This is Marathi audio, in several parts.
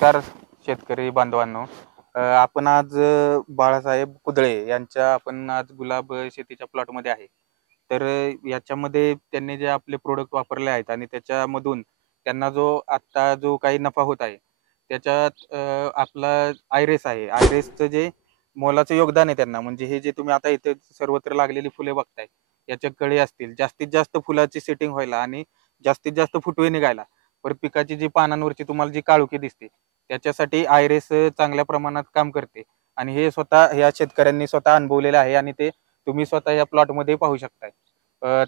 नमस्कार शेतकरी बांधवांनो. आपण आज बाळासाहेब कुदळे यांच्या आपण आज गुलाब शेतीच्या प्लॉटमध्ये आहे. तर याच्यामध्ये त्यांनी जे आपले प्रोडक्ट वापरले आहेत आणि त्याच्यामधून त्यांना जो काही नफा होत आहे त्याच्यात आपला आयरेस आहे. आयरेसचं जे मोलाचं योगदान आहे त्यांना, म्हणजे हे जे तुम्ही आता इथे सर्वत्र लागलेली फुले बघताय, याच्या कळी असतील, जास्तीत जास्त फुलाची सेटिंग व्हायला आणि जास्तीत जास्त फुटवे निघायला, परत पिकाची जी पानांवरची तुम्हाला जी काळोखी दिसते त्याच्यासाठी आयरेस चांगल्या प्रमाणात काम करते. आणि हे स्वतः ह्या शेतकऱ्यांनी स्वतः अनुभवलेलं आहे आणि ते तुम्ही स्वतः या प्लॉटमध्ये पाहू शकताय.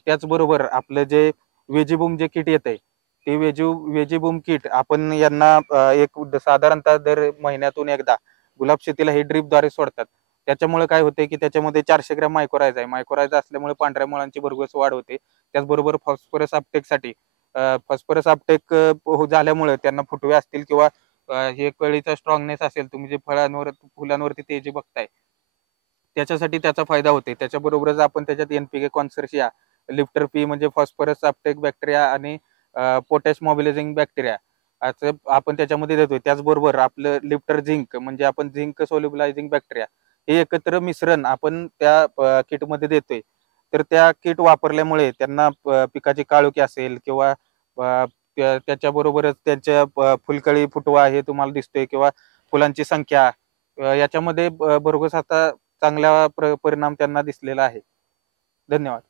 त्याचबरोबर आपलं जे वेजीबूम जे किट येत आहे, ते वेजीबूम किट आपण यांना साधारणतः दर महिन्यातून एकदा गुलाब शेतीला हे ड्रीपद्वारे सोडतात. त्याच्यामुळे काय होते की त्याच्यामध्ये 400 ग्रॅम मायक्रोरायझा आहे. मायक्रोरायझा असल्यामुळे पांढऱ्या मुळांची भरघोस वाढ होते. त्याचबरोबर फॉस्फरस अपटेकसाठी फॉस्फरस अपटेक झाल्यामुळे त्यांना फुटवे असतील किंवा हे कळीचा स्ट्रॉंगनेस असेल, तुम्ही जे फुलांवरती तेजी बघताय, त्याच्यासाठी त्याचा फायदा होते. त्याच्याबरोबरच आपण त्याच्यात एनपीके कॉन्सर्शिया, लिफ्टर पी म्हणजे फॉस्फरस अपटेक बॅक्टेरिया आणि पोटॅश मोबिलायझिंग बॅक्टेरिया असं आपण त्याच्यामध्ये देतोय. त्याचबरोबर आपलं लिफ्टर झिंक म्हणजे आपण झिंक सोल्युबलायझिंग बॅक्टेरिया हे एकत्र मिश्रण आपण त्या किटमध्ये देतोय. तर त्या किट वापरल्यामुळे त्यांना पिकाची काळोखी असेल किंवा त्याच्याबरोबरच त्यांच्या फुलकळी फुटवा हे तुम्हाला दिसतोय किंवा फुलांची संख्या याच्यामध्ये भरघोस आता चांगला परिणाम त्यांना दिसलेला आहे. धन्यवाद.